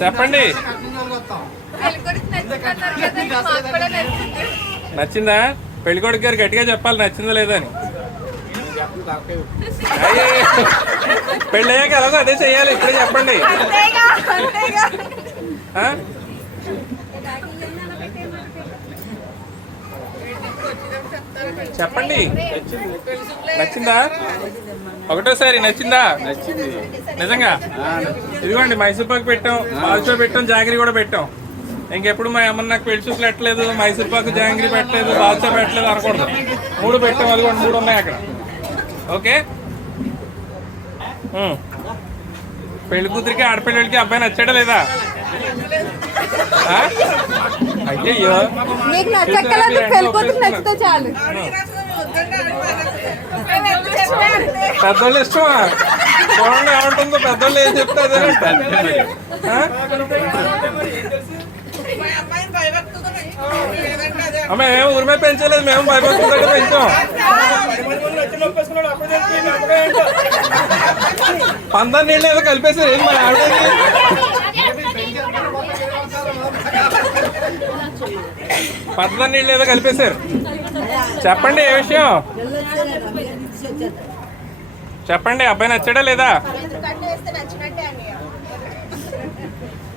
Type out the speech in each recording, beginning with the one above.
చెప్పండి. నచ్చిందా? పెళ్ళికొడుకు గారు గట్టిగా చెప్పాలి నచ్చిందా లేదా అని. పెళ్ళయ్యాక ఎలాగో అదే చెయ్యాలి. ఇప్పుడే చెప్పండి. చెప్పండి. నచ్చిందా? ఒకటోసారి నచ్చిందా? నిజంగా? ఇదిగోండి మైసూర్ పాకు పెట్టాం, బాదుషా పెట్టాం, జాంగ్రీ కూడా పెట్టాం. ఇంకెప్పుడు మా అమ్మ నాకు పెళ్లి చూపులు పెట్టలేదు, మైసూర్ పాకు జాంగ్రీ పెట్టలేదు, బాదుషా పెట్టలేదు అనకూడదు. 3 పెట్టాం. అదిగోండి 3 ఉన్నాయి అక్కడ. ఓకే. పెళ్లి కూతురికి ఆడపిల్లలకి అబ్బాయి నచ్చాడా లేదా? అయ్యో పెద్దోళ్ళు ఇష్టమా? చూడండి ఏమంటుందో. పెద్దోళ్ళు ఏం చెప్తే అదేనంట. అమ్మ మేము ఊరి మీద పెంచలేదు, మేము భయపడుతుంటే పెంచాం. 12 నీళ్ళు ఏదో కలిపేశారు. ఏం మరి ఆవిడ 12 నీళ్ళు ఏదో కలిపేశారు. చెప్పండి ఏ విషయం చెప్పండి. అబ్బాయి నచ్చాడా లేదా?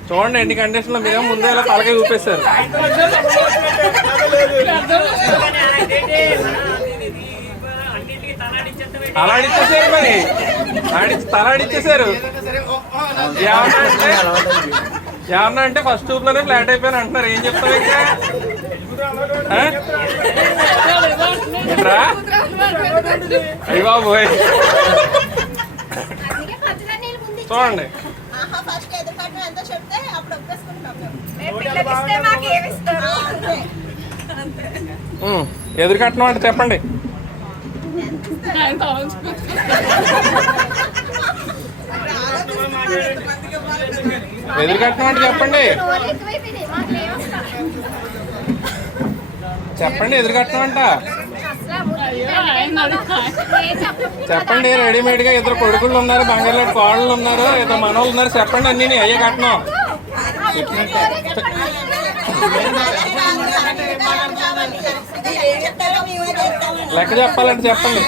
చూడండి ఎన్ని కండిషన్లు. మేము ముందే ఇలా తలకాయ చూపేశారు. అలాడిచ్చేసారు. మరి తలాడిచ్చేసారు. ఏమన్నా అంటే ఫస్ట్ టూర్ లోనే ఫ్లాట్ అయిపోయాను అంటున్నారు. ఏం చెప్తారు ఇంకా? అయ్య బాబోయ్. చూడండి ఎదురు కట్నం అంటే చెప్పండి. ఎదురు కట్నం అంటే చెప్పండి. చెప్పండి ఎదురు కట్నం అంట చెప్పండి. రెడీమేడ్ గా 2 కొడుకులు ఉన్నారు, బంగారు కోడళ్ళు ఉన్నారు, ఏదో మనోళ్ళు ఉన్నారు. చెప్పండి అన్ని అయ్యే కట్నం. లెక్క చెప్పాలంటే చెప్పండి.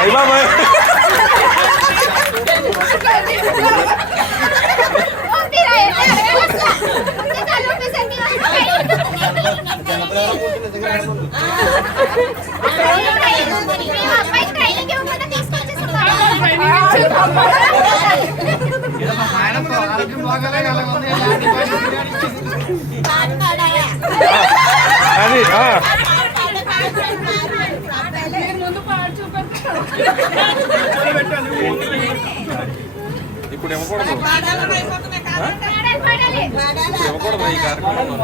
అయ్య బాబాయ్. అది ఇప్పుడు ఇవ్వకూడదు. ఇవ్వకూడదు ఈ కార్యక్రమంలో.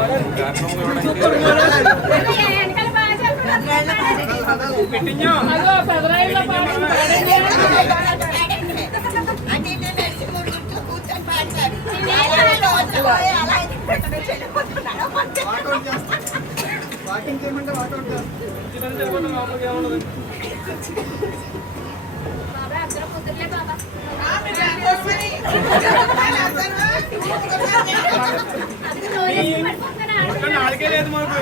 లేదు మాకు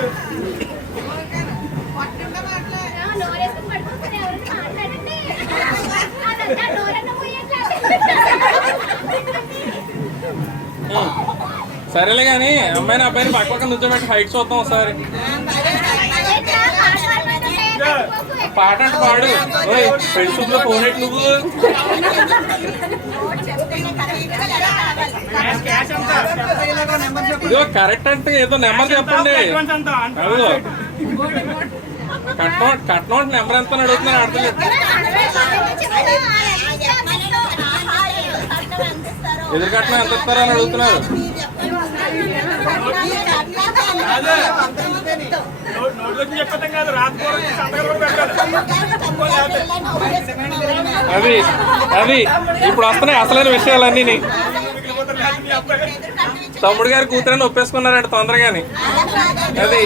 సరేలే కానీ అమ్మాయిని అబ్బాయిని పక్క పక్కన నుంచోబెట్టి హైట్ చూద్దాం ఒకసారి. పాట అంటే పాడు. పెళ్లి చూపులో పోనేట్టు నువ్వు. ఇదిగో కరెక్ట్ అంటే ఏదో నెంబర్ చెప్పండి. అదిగో కట్నం అంటే నెంబర్ ఎంత అడుగుతున్నాను అడగలేదు. ఎదురు కట్నం ఎంత ఇస్తారో అని అడుగుతున్నారు. అది అది ఇప్పుడు వస్తున్నాయి అసలైన విషయాలన్నీ. తమ్ముడు గారి కూతురని ఒప్పేసుకున్నారంట తొందరగాని. అది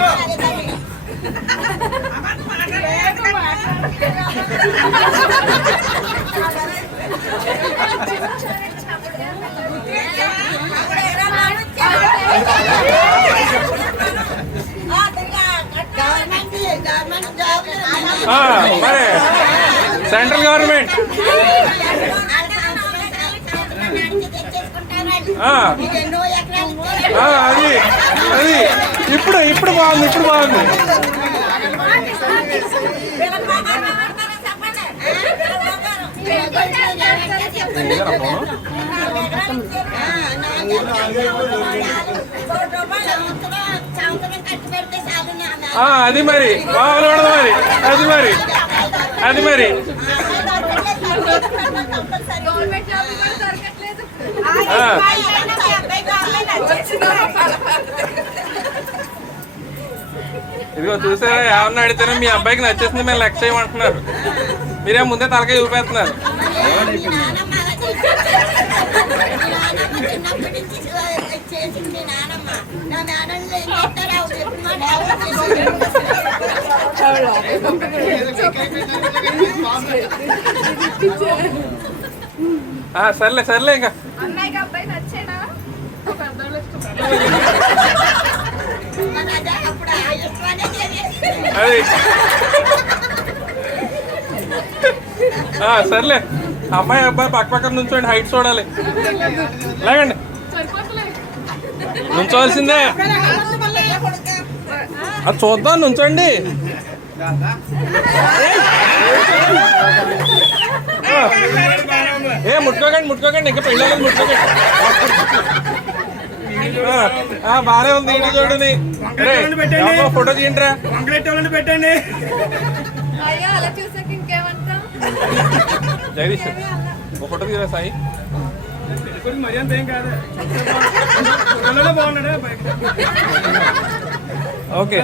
మరి సెంట్రల్ గవర్నమెంట్ అది అది ఇప్పుడు బాగుంది అది మరి బాగుండదు మరి అది మరి ఇదిగో చూసారా, ఏమన్నా అడితేనే మీ అబ్బాయికి నచ్చేసింది మేము లెక్క చేయమంటున్నారు, మీరేం ముందే తలకాయ చూపేస్తున్నారు. సర్లే ఇంకా అది సర్లే, అబ్బాయి పక్కన నుంచోండి, హైట్ చూడాలి. లేకండి నుంచోవలసిందే, అది చూద్దాం, నుంచోండి. ముట్టుకోకండి ఇంకా పెళ్ళి ముట్టుకోకండి. బానే ఉంది, ఇంటి చూడండి. ఫోటో తీయండిరా, పెట్టండి. జగదీష్ ఒక ఫోటో తీయరా సాయి. మరి అంత ఏం కాదు, బాగున్నాడా. ఓకే.